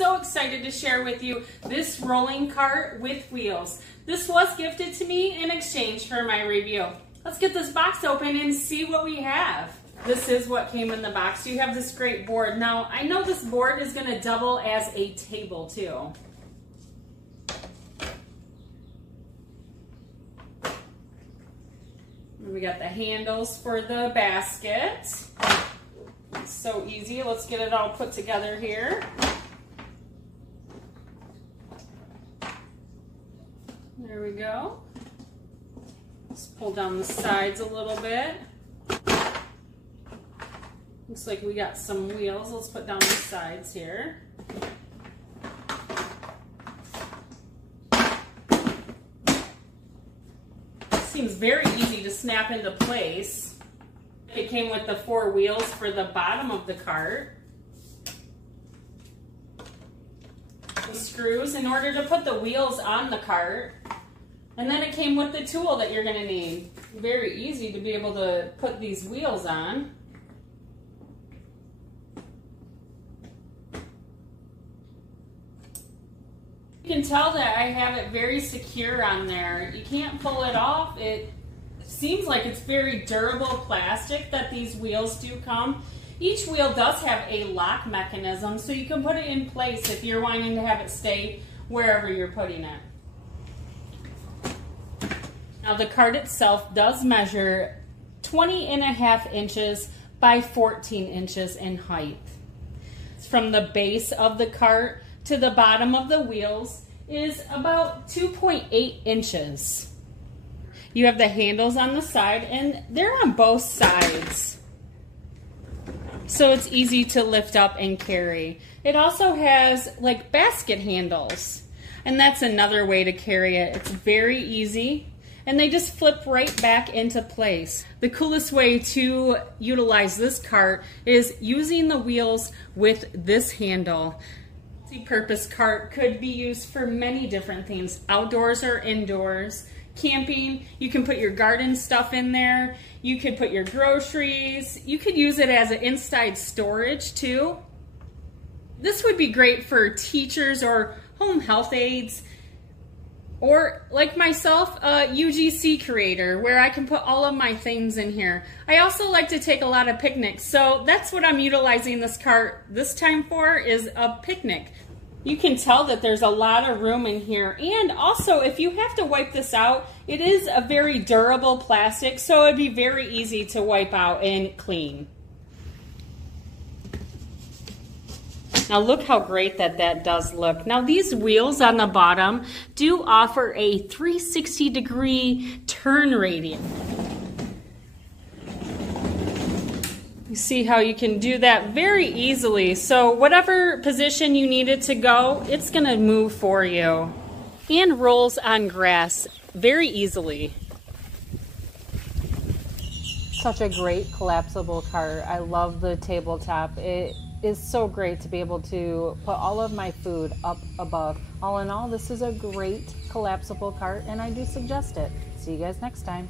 so excited to share with you this rolling cart with wheels. This was gifted to me in exchange for my review. Let's get this box open and see what we have. This is what came in the box. You have this great board. Now, I know this board is going to double as a table too. We got the handles for the basket. It's so easy. Let's get it all put together here. There we go. Let's pull down the sides a little bit. Looks like we got some wheels. Let's put down the sides here. Seems very easy to snap into place. It came with the 4 wheels for the bottom of the cart. The screws in order to put the wheels on the cart. And then it came with the tool that you're going to need. Very easy to be able to put these wheels on. You can tell that I have it very secure on there. You can't pull it off. It seems like it's very durable plastic that these wheels do come. Each wheel does have a lock mechanism, so you can put it in place if you're wanting to have it stay wherever you're putting it. Now the cart itself does measure 20.5 inches by 14 inches in height. It's from the base of the cart to the bottom of the wheels is about 2.8 inches. You have the handles on the side and they're on both sides. So it's easy to lift up and carry. It also has like basket handles, and that's another way to carry it. It's very easy and they just flip right back into place. The coolest way to utilize this cart is using the wheels with this handle. Multi-purpose cart could be used for many different things, outdoors or indoors. Camping, you can put your garden stuff in there. You could put your groceries. You could use it as an inside storage too. This would be great for teachers or home health aides, or like myself, a UGC creator where I can put all of my things in here. I also like to take a lot of picnics, so that's what I'm utilizing this cart this time for, is a picnic. You can tell that there's a lot of room in here, and also if you have to wipe this out, it is a very durable plastic, so it'd be very easy to wipe out and clean. Now look how great that does look. Now these wheels on the bottom do offer a 360-degree turn radius. You see how you can do that very easily. So whatever position you need it to go, it's gonna move for you. And rolls on grass very easily. Such a great collapsible cart. I love the tabletop. It is so great to be able to put all of my food up above. All in all, this is a great collapsible cart and I do suggest it. See you guys next time.